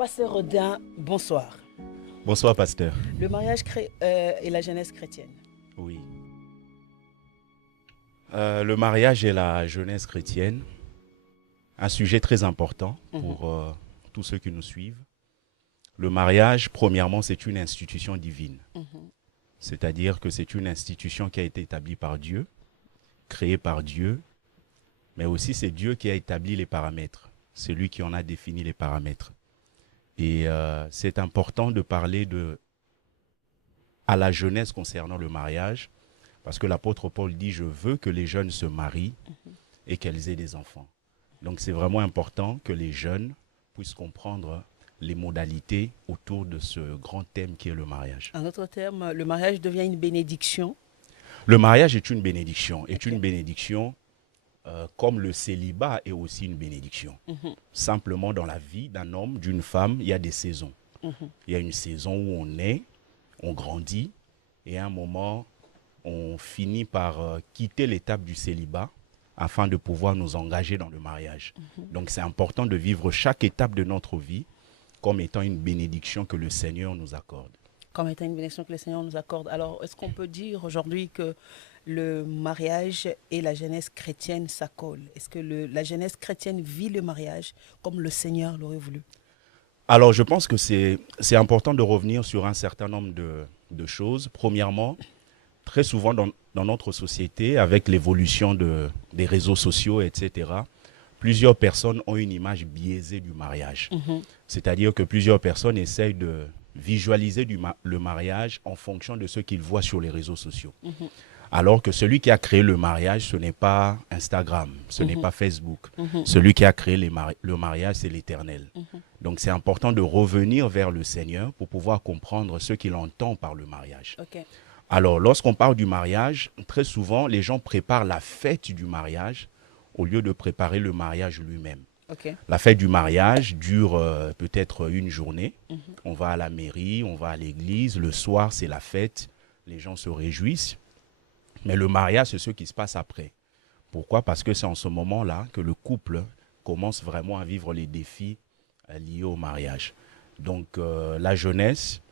Pasteur Rodin, bonsoir. Bonsoir, pasteur. Le mariage et la jeunesse chrétienne. Oui. Le mariage et la jeunesse chrétienne, un sujet très important pour tous ceux qui nous suivent. Le mariage, premièrement, c'est une institution divine. C'est-à-dire que c'est une institution qui a été établie par Dieu, créée par Dieu, mais aussi c'est Dieu qui a établi les paramètres. C'est lui qui en a défini les paramètres. Et c'est important de parler à la jeunesse concernant le mariage, parce que l'apôtre Paul dit « Je veux que les jeunes se marient et qu'elles aient des enfants ». Donc c'est vraiment important que les jeunes puissent comprendre les modalités autour de ce grand thème qui est le mariage. En d'autres termes, le mariage devient une bénédiction. Le mariage est une bénédiction, comme le célibat est aussi une bénédiction. Simplement dans la vie d'un homme, d'une femme, il y a des saisons. Il y a une saison où on naît, on grandit, et à un moment, on finit par quitter l'étape du célibat afin de pouvoir nous engager dans le mariage. Donc c'est important de vivre chaque étape de notre vie comme étant une bénédiction que le Seigneur nous accorde. Comme étant une bénédiction que le Seigneur nous accorde. Alors, est-ce qu'on peut dire aujourd'hui que le mariage et la jeunesse chrétienne s'accolent? Est-ce que la jeunesse chrétienne vit le mariage comme le Seigneur l'aurait voulu? Alors, je pense que c'est important de revenir sur un certain nombre de choses. Premièrement, très souvent dans notre société, avec l'évolution des réseaux sociaux, etc., plusieurs personnes ont une image biaisée du mariage. C'est-à-dire que plusieurs personnes essayent de visualiser le mariage en fonction de ce qu'ils voient sur les réseaux sociaux. Alors que celui qui a créé le mariage, ce n'est pas Instagram, ce n'est pas Facebook. Celui qui a créé le mariage, c'est l'Éternel. Donc c'est important de revenir vers le Seigneur pour pouvoir comprendre ce qu'il entend par le mariage. Alors lorsqu'on parle du mariage, très souvent les gens préparent la fête du mariage au lieu de préparer le mariage lui-même. La fête du mariage dure peut-être une journée. On va à la mairie, on va à l'église. Le soir, c'est la fête. Les gens se réjouissent. Mais le mariage, c'est ce qui se passe après. Pourquoi? Parce que c'est en ce moment-là que le couple commence vraiment à vivre les défis liés au mariage. Donc, la jeunesse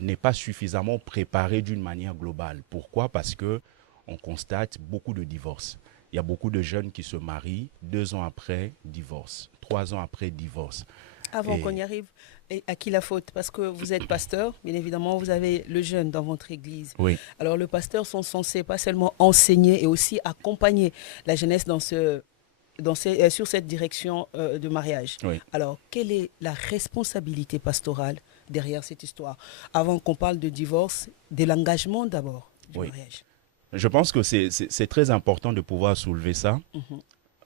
n'est pas suffisamment préparée d'une manière globale. Pourquoi? Parce qu'on constate beaucoup de divorces. Il y a beaucoup de jeunes qui se marient, 2 ans après, divorce. 3 ans après, divorce. Avant qu'on y arrive, et à qui la faute? Parce que vous êtes pasteur, bien évidemment, vous avez le jeune dans votre église. Oui. Alors, les pasteurs sont censés pas seulement enseigner et aussi accompagner la jeunesse sur cette direction de mariage. Oui. Alors, quelle est la responsabilité pastorale derrière cette histoire? Avant qu'on parle de divorce, de l'engagement d'abord du mariage. Je pense que c'est très important de pouvoir soulever ça.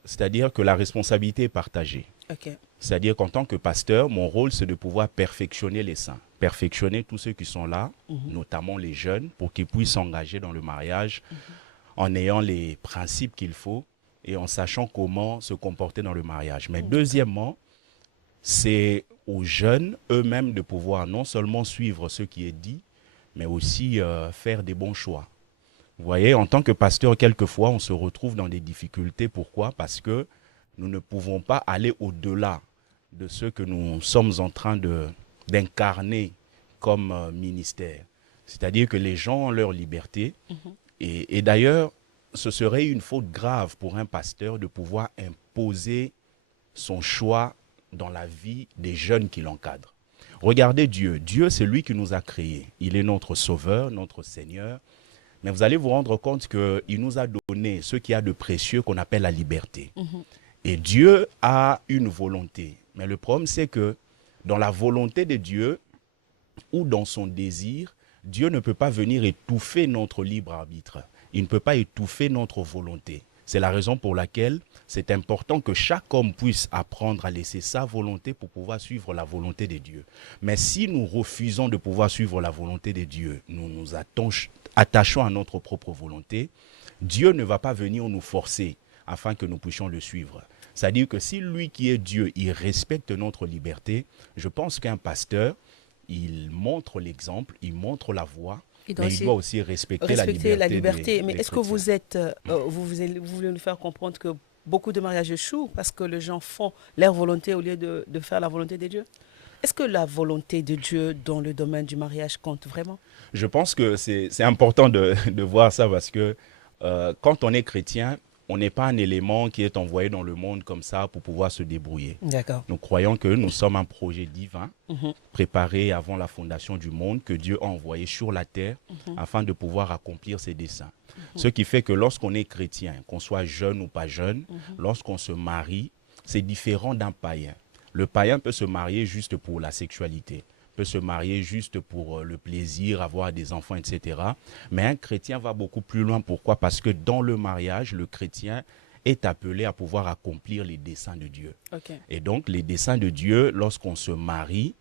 C'est-à-dire que la responsabilité est partagée. C'est-à-dire qu'en tant que pasteur, mon rôle, c'est de pouvoir perfectionner les saints. Perfectionner tous ceux qui sont là, notamment les jeunes, pour qu'ils puissent s'engager dans le mariage en ayant les principes qu'il faut et en sachant comment se comporter dans le mariage. Mais deuxièmement, c'est aux jeunes eux-mêmes de pouvoir non seulement suivre ce qui est dit, mais aussi faire des bons choix. Vous voyez, en tant que pasteur, quelquefois, on se retrouve dans des difficultés. Pourquoi? Parce que nous ne pouvons pas aller au-delà de ce que nous sommes en train d'incarner comme ministère. C'est-à-dire que les gens ont leur liberté. Et d'ailleurs, ce serait une faute grave pour un pasteur de pouvoir imposer son choix dans la vie des jeunes qui l'encadrent. Regardez Dieu. Dieu, c'est lui qui nous a créés. Il est notre sauveur, notre Seigneur. Mais vous allez vous rendre compte qu'il nous a donné ce qu'il y a de précieux qu'on appelle la liberté. Et Dieu a une volonté. Mais le problème, c'est que dans la volonté de Dieu ou dans son désir, Dieu ne peut pas venir étouffer notre libre arbitre. Il ne peut pas étouffer notre volonté. C'est la raison pour laquelle c'est important que chaque homme puisse apprendre à laisser sa volonté pour pouvoir suivre la volonté de Dieu. Mais si nous refusons de pouvoir suivre la volonté de Dieu, nous nous attachons à notre propre volonté, Dieu ne va pas venir nous forcer afin que nous puissions le suivre. C'est-à-dire que si lui qui est Dieu, il respecte notre liberté, je pense qu'un pasteur, il montre l'exemple, il montre la voie, mais il doit aussi respecter la liberté. Mais est-ce que vous voulez nous faire comprendre que beaucoup de mariages échouent parce que les gens font leur volonté au lieu de faire la volonté de Dieu. Est-ce que la volonté de Dieu dans le domaine du mariage compte vraiment? Je pense que c'est important de voir ça parce que quand on est chrétien, on n'est pas un élément qui est envoyé dans le monde comme ça pour pouvoir se débrouiller. D'accord. Nous croyons que nous sommes un projet divin préparé avant la fondation du monde que Dieu a envoyé sur la terre afin de pouvoir accomplir ses desseins. Ce qui fait que lorsqu'on est chrétien, qu'on soit jeune ou pas jeune, lorsqu'on se marie, c'est différent d'un païen. Le païen peut se marier juste pour la sexualité, peut se marier juste pour le plaisir, avoir des enfants, etc. Mais un chrétien va beaucoup plus loin. Pourquoi? Parce que dans le mariage, le chrétien est appelé à pouvoir accomplir les desseins de Dieu. Okay. Et donc, les desseins de Dieu, lorsqu'on se marie,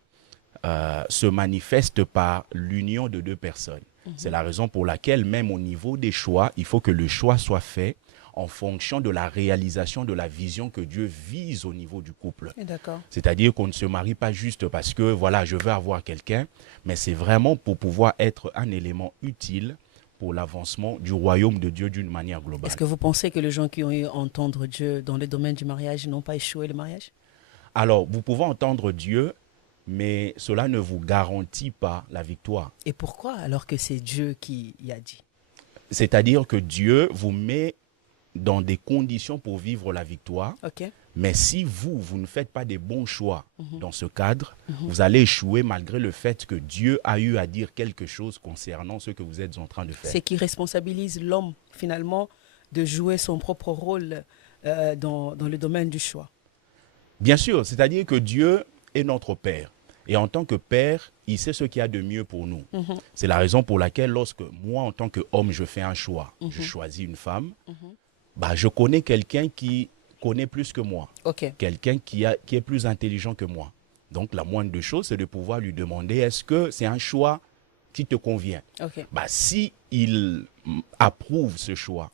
se manifestent par l'union de deux personnes. C'est la raison pour laquelle, même au niveau des choix, il faut que le choix soit fait en fonction de la réalisation de la vision que Dieu vise au niveau du couple. C'est-à-dire qu'on ne se marie pas juste parce que, voilà, je veux avoir quelqu'un, mais c'est vraiment pour pouvoir être un élément utile pour l'avancement du royaume de Dieu d'une manière globale. Est-ce que vous pensez que les gens qui ont eu à entendre Dieu dans le domaine du mariage n'ont pas échoué le mariage? Alors, vous pouvez entendre Dieu, mais cela ne vous garantit pas la victoire. Et pourquoi alors que c'est Dieu qui y a dit? C'est-à-dire que Dieu vous met dans des conditions pour vivre la victoire. Okay. Mais si vous ne faites pas des bons choix dans ce cadre, vous allez échouer malgré le fait que Dieu a eu à dire quelque chose concernant ce que vous êtes en train de faire. C'est qui responsabilise l'homme finalement de jouer son propre rôle dans le domaine du choix. Bien sûr, c'est-à-dire que Dieu est notre Père. Et en tant que Père, il sait ce qu'il y a de mieux pour nous. C'est la raison pour laquelle lorsque moi, en tant qu'homme, je fais un choix, je choisis une femme, je connais quelqu'un qui connaît plus que moi, quelqu'un qui est plus intelligent que moi. Donc, la moindre des choses, c'est de pouvoir lui demander, est-ce que c'est un choix qui te convient? Si il approuve ce choix,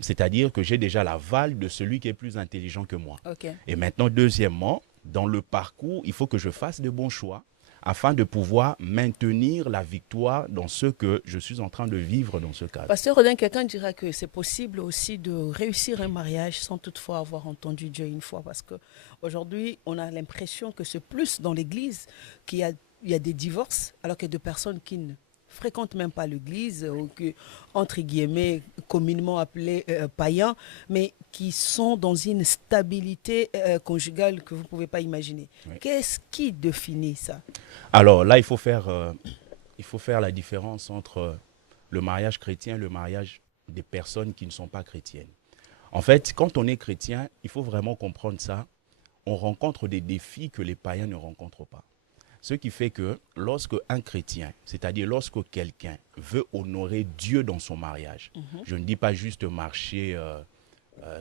c'est-à-dire que j'ai déjà l'aval de celui qui est plus intelligent que moi. Et maintenant, deuxièmement, dans le parcours, il faut que je fasse de bons choix afin de pouvoir maintenir la victoire dans ce que je suis en train de vivre dans ce cadre. Pasteur Rodin, quelqu'un dira que c'est possible aussi de réussir un mariage sans toutefois avoir entendu Dieu une fois, parce qu'aujourd'hui, on a l'impression que c'est plus dans l'Église qu'il y a des divorces, alors qu'il y a des personnes qui ne fréquentent même pas l'église, ou que, entre guillemets, communément appelés païens, mais qui sont dans une stabilité conjugale que vous ne pouvez pas imaginer. Oui. Qu'est-ce qui définit ça? Alors là, il faut faire la différence entre le mariage chrétien et le mariage des personnes qui ne sont pas chrétiennes. En fait, quand on est chrétien, il faut vraiment comprendre ça. On rencontre des défis que les païens ne rencontrent pas. Ce qui fait que lorsque un chrétien, c'est-à-dire lorsque quelqu'un veut honorer Dieu dans son mariage, je ne dis pas juste marcher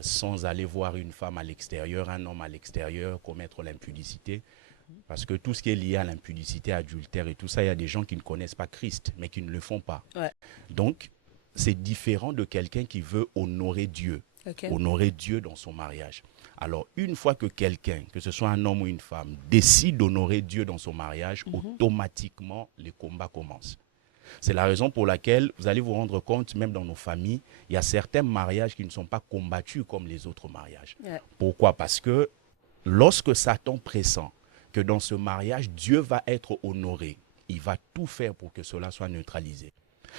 sans aller voir une femme à l'extérieur, un homme à l'extérieur, commettre l'impudicité, parce que tout ce qui est lié à l'impudicité, adultère et tout ça, il y a des gens qui ne connaissent pas Christ, mais qui ne le font pas. Ouais. Donc, c'est différent de quelqu'un qui veut honorer Dieu, honorer Dieu dans son mariage. Alors, une fois que quelqu'un, que ce soit un homme ou une femme, décide d'honorer Dieu dans son mariage, automatiquement, les combats commencent. C'est la raison pour laquelle vous allez vous rendre compte, même dans nos familles, il y a certains mariages qui ne sont pas combattus comme les autres mariages. Ouais. Pourquoi? Parce que lorsque Satan pressent que dans ce mariage, Dieu va être honoré, il va tout faire pour que cela soit neutralisé.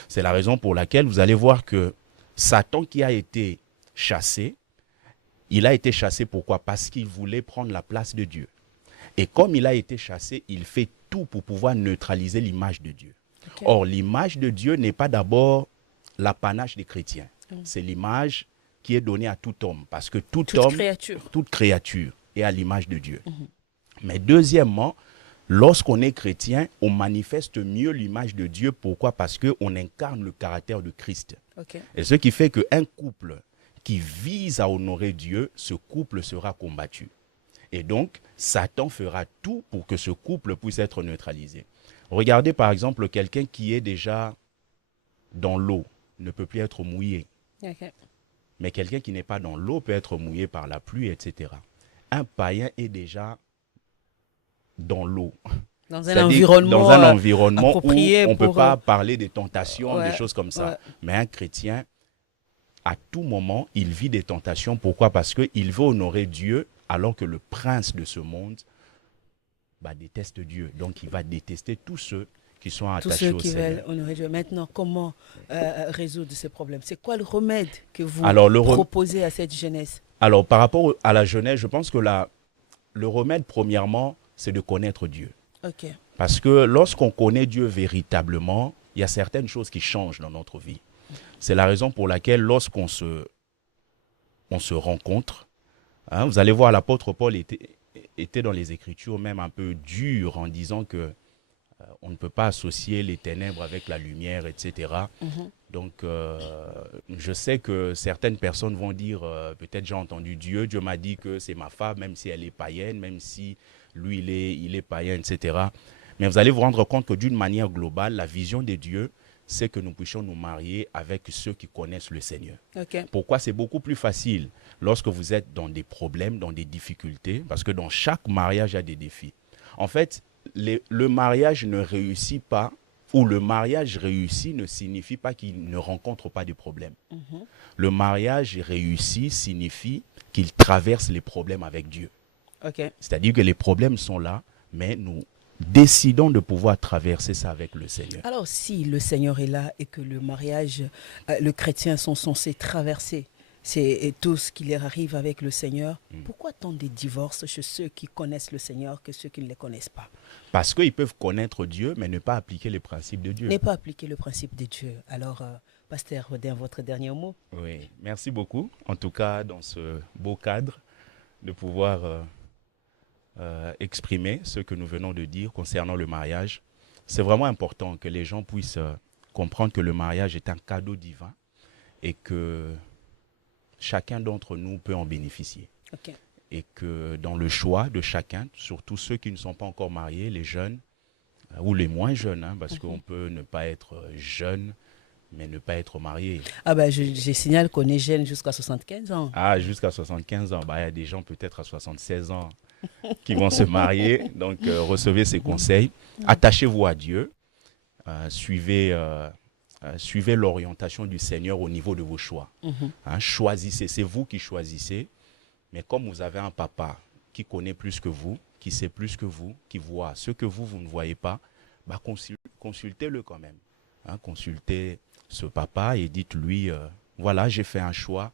C'est la raison pour laquelle vous allez voir que Satan qui a été chassé, il a été chassé pourquoi? Parce qu'il voulait prendre la place de Dieu. Et comme il a été chassé, il fait tout pour pouvoir neutraliser l'image de Dieu. Or, l'image de Dieu n'est pas d'abord l'apanage des chrétiens. C'est l'image qui est donnée à tout homme. Parce que toute créature est à l'image de Dieu. Mais deuxièmement, lorsqu'on est chrétien, on manifeste mieux l'image de Dieu. Pourquoi? Parce qu'on incarne le caractère de Christ. Et ce qui fait qu'un couple qui vise à honorer Dieu, ce couple sera combattu. Et donc, Satan fera tout pour que ce couple puisse être neutralisé. Regardez par exemple quelqu'un qui est déjà dans l'eau, ne peut plus être mouillé. Mais quelqu'un qui n'est pas dans l'eau peut être mouillé par la pluie, etc. Un païen est déjà dans l'eau. Dans un environnement où on ne peut pas parler des tentations, des choses comme ça. Mais un chrétien à tout moment, il vit des tentations. Pourquoi? Parce qu'il veut honorer Dieu, alors que le prince de ce monde déteste Dieu. Donc, il va détester tous ceux qui sont attachés au Seigneur. Tous ceux qui veulent honorer Dieu. Maintenant, comment résoudre ces problèmes? C'est quoi le remède que vous proposez à cette jeunesse? Alors, par rapport à la jeunesse, je pense que le remède, premièrement, c'est de connaître Dieu. Okay. Parce que lorsqu'on connaît Dieu véritablement, il y a certaines choses qui changent dans notre vie. C'est la raison pour laquelle lorsqu'on se rencontre, vous allez voir, l'apôtre Paul était dans les Écritures même un peu dur en disant que on ne peut pas associer les ténèbres avec la lumière, etc. Donc, je sais que certaines personnes vont dire, peut-être j'ai entendu Dieu m'a dit que c'est ma femme, même si elle est païenne, même si lui, il est païen, etc. Mais vous allez vous rendre compte que d'une manière globale, la vision de Dieu, c'est que nous puissions nous marier avec ceux qui connaissent le Seigneur. Okay. Pourquoi? C'est beaucoup plus facile lorsque vous êtes dans des problèmes, dans des difficultés, parce que dans chaque mariage, il y a des défis. En fait, le mariage ne réussit pas, ou le mariage réussi ne signifie pas qu'il ne rencontre pas de problèmes. Le mariage réussi signifie qu'il traverse les problèmes avec Dieu. Okay. C'est-à-dire que les problèmes sont là, mais nous décidons de pouvoir traverser ça avec le Seigneur. Alors, si le Seigneur est là et que le mariage, les chrétiens sont censés traverser tout ce qui leur arrive avec le Seigneur, pourquoi tant de divorces chez ceux qui connaissent le Seigneur que ceux qui ne le connaissent pas? Parce qu'ils peuvent connaître Dieu, mais ne pas appliquer les principes de Dieu. Ne pas appliquer le principe de Dieu. Alors, Pasteur Rodin, votre dernier mot? Oui, merci beaucoup. En tout cas, dans ce beau cadre, de pouvoir exprimer ce que nous venons de dire concernant le mariage. C'est vraiment important que les gens puissent comprendre que le mariage est un cadeau divin et que chacun d'entre nous peut en bénéficier. Okay. Et que dans le choix de chacun, surtout ceux qui ne sont pas encore mariés, les jeunes ou les moins jeunes, parce qu'on peut ne pas être jeune, mais ne pas être marié. Ah ben, je signale qu'on est jeune jusqu'à 75 ans. Ah, jusqu'à 75 ans. Il y a des gens peut-être à 76 ans qui vont se marier. Donc, recevez ces conseils. Attachez-vous à Dieu. Suivez l'orientation du Seigneur au niveau de vos choix. Choisissez, c'est vous qui choisissez. Mais comme vous avez un papa qui connaît plus que vous, qui sait plus que vous, qui voit ce que vous ne voyez pas, consultez-le quand même. Consultez ce papa et dites-lui, voilà, j'ai fait un choix,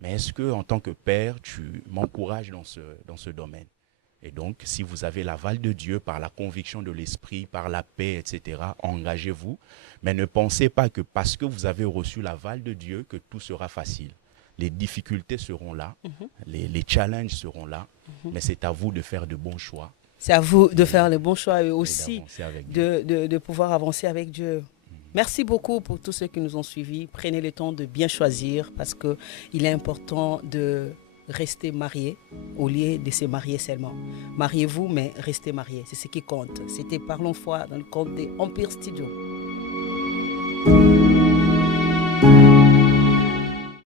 mais est-ce que en tant que père, tu m'encourages dans ce domaine? Et donc, si vous avez l'aval de Dieu par la conviction de l'esprit, par la paix, etc., engagez-vous. Mais ne pensez pas que parce que vous avez reçu l'aval de Dieu, que tout sera facile. Les difficultés seront là, les challenges seront là, mais c'est à vous de faire de bons choix. C'est à vous de faire les bons choix et aussi de pouvoir avancer avec Dieu. Merci beaucoup pour tous ceux qui nous ont suivis. Prenez le temps de bien choisir parce qu'il est important de rester marié au lieu de se marier seulement. Mariez-vous, mais restez mariés. C'est ce qui compte. C'était Parlons Foi dans le cadre des Empire Studio.